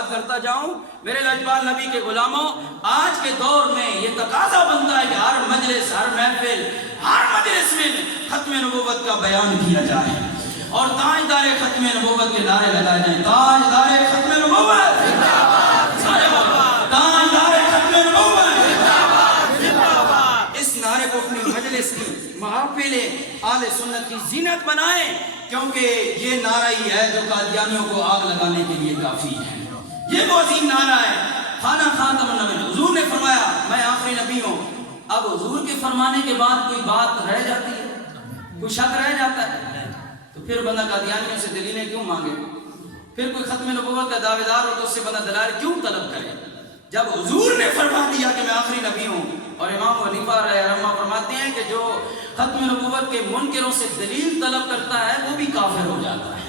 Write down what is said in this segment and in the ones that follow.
بات کرتا جاؤں میرے لاجواب نبی کے غلاموں، آج کے دور میں یہ تقاضا بنتا ہے کہ ہر مجلس، ہر محفل، ہر مجلس میں ختم نبوت کا بیان کیا جائے اور تاجدار ختم نبوت کے نعرے لگائے جائیں۔ تاجدار ختم نبوت زندہ باد، تاجدار ختم نبوت زندہ باد، زندہ باد۔ اس نعرے کو اپنی مجلس کی، محافل اہل سنت کی زینت بنائیں، کیونکہ یہ نعرہ ہی ہے جو قادیانیوں کو آگ لگانے کے لیے کافی ہے۔ یہ وہ عظیم نعرہ ہے، خانہ خاتم النبی۔ حضور نے فرمایا میں آخری نبی ہوں۔ اب حضور کے فرمانے کے بعد کوئی بات رہ جاتی ہے، کوئی شک رہ جاتا ہے، تو پھر بندہ قادیانیوں سے دلیلیں کیوں مانگے؟ پھر کوئی ختم نبوت کا دعوے دار ہو تو اس سے بندہ دلائل کیوں طلب کرے؟ جب حضور نے فرما دیا کہ میں آخری نبی ہوں، اور امام حنیفہ رحمہ فرماتے ہیں کہ جو ختم نبوت کے منکروں سے دلیل طلب کرتا ہے وہ بھی کافر ہو جاتا ہے۔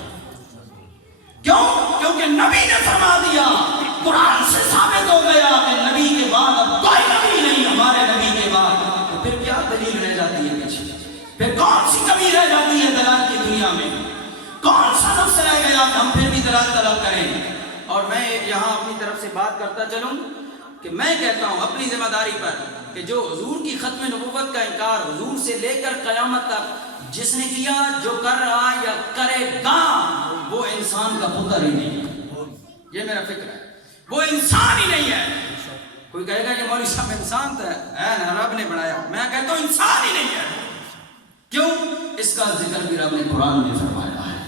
کیوں؟ کیونکہ نبی نے فرما دیا، قرآن سے ثابت ہو گیا کہ نبی کے بعد اب کوئی نبی نہیں ہمارے نبی کے بعد، تو پھر کیا دلیل رہ جاتی ہے پیچھے؟ پھر کون سی کمی رہ جاتی ہے دلال کی دنیا میں؟ کون سا نقص رہ گیا کہ ہم پھر بھی دلال طلب کریں؟ اور میں یہاں اپنی طرف سے بات کرتا چلوں کہ میں کہتا ہوں اپنی ذمہ داری پر کہ جو حضور کی ختم نبوت کا انکار حضور سے لے کر قیامت تک جس نے کیا، جو کر رہا یا کرے گا، وہ انسان کا پتر ہی نہیں ہے۔ یہ میرا فکر ہے، وہ انسان ہی نہیں ہے۔ کوئی کہے گا کہ مولوی صاحب انسان تو ہے نا، رب نے بنایا، میں کہتا ہوں انسان ہی نہیں ہے۔ کیوں؟ اس کا ذکر بھی رب نے قرآن میں فرمایا ہے۔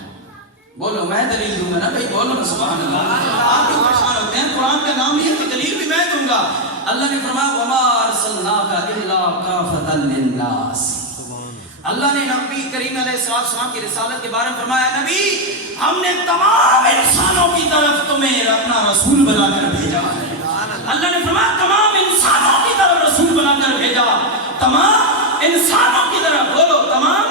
بولو میں دلیل دوں گا نا بھائی، بولو نا سبحان اللہ۔ آپ بھی پریشان ہوتے ہیں، قرآن کا نام لیا کہ دلیل بھی میں دوں گا۔ اللہ نے فرمایا وما ارسلناک الا کافۃ للناس۔ اللہ نے نبی کریم علیہ السلام کی رسالت کے بارے میں فرمایا نبی ہم نے تمام انسانوں کی طرف تمہیں اپنا رسول بنا کر بھیجا ہے۔ اللہ نے فرمایا تمام انسانوں کی طرف رسول بنا کر بھیجا، تمام انسانوں کی طرف، بولو تمام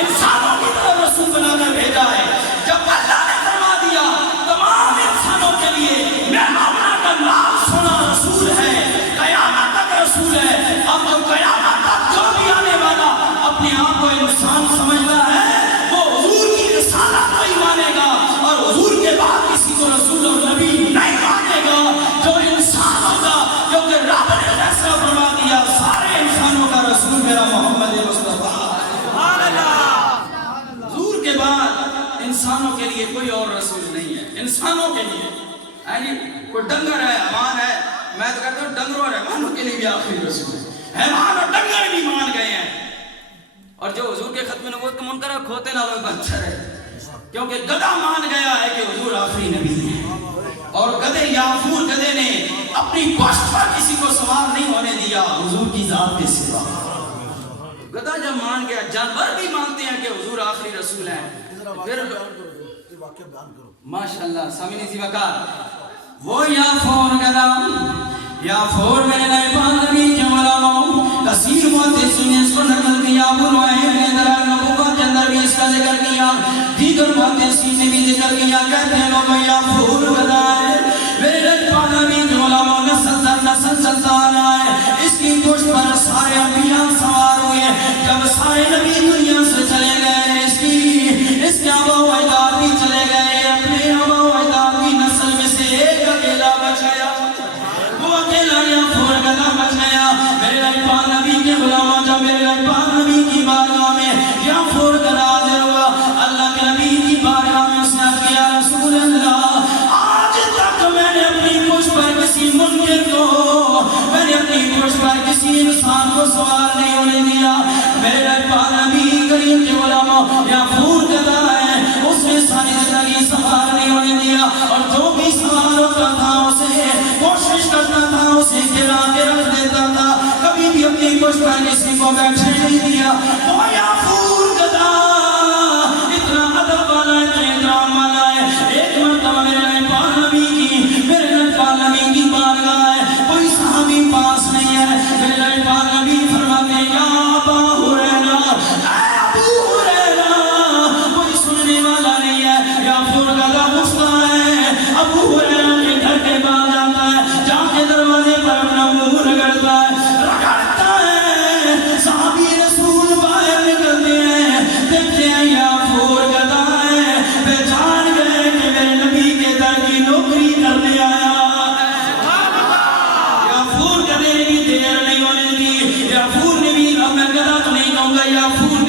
انسانوں کی طرف رسول بنا کر بھیجا ہے۔ جب اللہ نے فرما دیا تمام انسانوں کے لیے میں اپنا کا نام سنا رسول ہے، قیامت تک رسول ہے، اب جو قیامت تک جو بھی آنے والا اپنے آپ کو انسان سمجھتا ہے وہ حضور کی رسالت کو ہی مانے گا، اور حضور کے بعد کسی کو رسول اور نبی نہیں مانے گا۔ جو انسان ہوگا، کیونکہ رب نے فیصلہ فرما دیا سارے انسانوں کا رسول میرا محمد مصطفیٰ۔ سبحان اللہ۔ حضور کے بعد انسانوں کے لیے کوئی اور رسول نہیں ہے، انسانوں کے لیے کوئی ڈنگر ہے، حیوان ہے، میں تو کہتا ہوں ڈنگروں اور حیوانوں کے لیے بھی آخری رسول ہے۔ حیوان اور ڈنگر بھی مان گئے ہیں، اور جو حضور کے ختم نبوت کا منکر ہے کھوتے نالوں میں بچہ ہے، کیونکہ گدھا مان گیا ہے کہ حضور آخری نبی ہے، اور گدھے یافور گدھے نے اپنی پشت پر کسی کو سوار نہیں ہونے دیا حضور کی ذات کے سوا۔ گدھا جب مان گیا، جانور بھی مانتے ہیں کہ حضور آخری رسول ہے۔ پھر ماشاءاللہ سامعین سی وقار وہ یافور گدھا، یافور میرے نائبان نبی کے علماء کثیر محدثین نے اس کو نقل کیا، بروائے نے دلائل نبوت کے اندر بھی اس کا ذکر کیا، دیگر محدثین نے بھی ذکر کیا، کہتے ہیں لوگ یافور گدھا ہے، میرے نائبان نبی کے علماء نسل چلتا آ رہا ہے، اس کی پشت پر سارے انبیاء سوار ہوئے، جب سارے نبی دنیا سے چلے گئے، اس کے آبا و اجداد بھی چلے گئے، اپنے آبا و اجداد کی نسل میں سے ایک اکیلا بچ گیا، وہ اکیلا یافور گدھا بچ گیا۔ میرے ربان نبی کے غلاموں، جب میرے ربان نبی کی بارگاہ میں یافور گدھا حاضر ہوا، اللہ کے نبی کی بارگاہ میں اس نے کیا رسول اللہ آج تک میں نے اپنی پشت پر کسی منکر کو، میں نے اپنی پشت پر کسی انسان کو سوار نہیں ہونے دیا۔ میرے ربان نبی کریم کے غلاموں یافور گدھا ہے، اس نے ساری زندگی سوار نہیں ہونے دیا، اور جو بھی سوار ہوتا تھا اسے کوشش کرتا تھا اسے گرا کے رکھ دیتا تھا، کبھی بھی اپنی پشت پر کسی کو بیٹھنے نہیں دیا۔ وہ یافور گدھا اتنا ادب والا ہے، اتنا احترام والا ہے۔ ایک مرتبہ میرے نبی کی بارگاہ ہے، کوئی صحابی پاس نہیں ہے، میرے نبی فرماتے ہیں یا ابا ہریرہ، اے ابو ہریرہ، کوئی سننے والا نہیں ہے۔ یافور گدھا اٹھتا ہے، ابو ہریرہ کے گھر کے باہر جاتا ہے، جا کے دروازے پر اپنا منہ رگڑتا ہے، صحابی رسول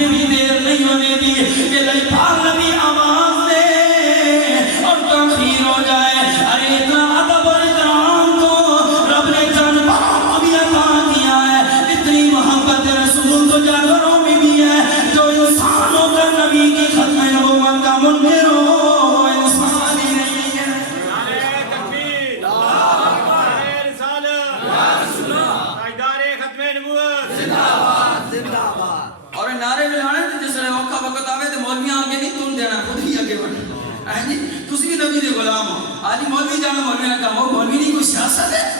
اتنی بھی دیر نہیں ہونے دی کہ لجپال نبی آواز دے اور تاخیر ہو جائے. ارے اتنا ادب اور احترام تو رب نے جانوروں بھی عطا کیا ہے. اتنی محبت رسول تو جانوروں میں بھی ہے. جو انسان ہو کر نبی کی ختم نبوت کا منکر ہو وہ انسان ہی نہیں ہے. اور نعرے ملانے تے جس نے اوکھا وقت آوے تے مولویاں آگے نہیں تم دینا خود ہی آگے بڑھنا. جی تسی بھی نبی دے غلام ہو. آج مولوی جانا مولوی نے کہا وہ مولوی نہیں کوئی سیاست ہے.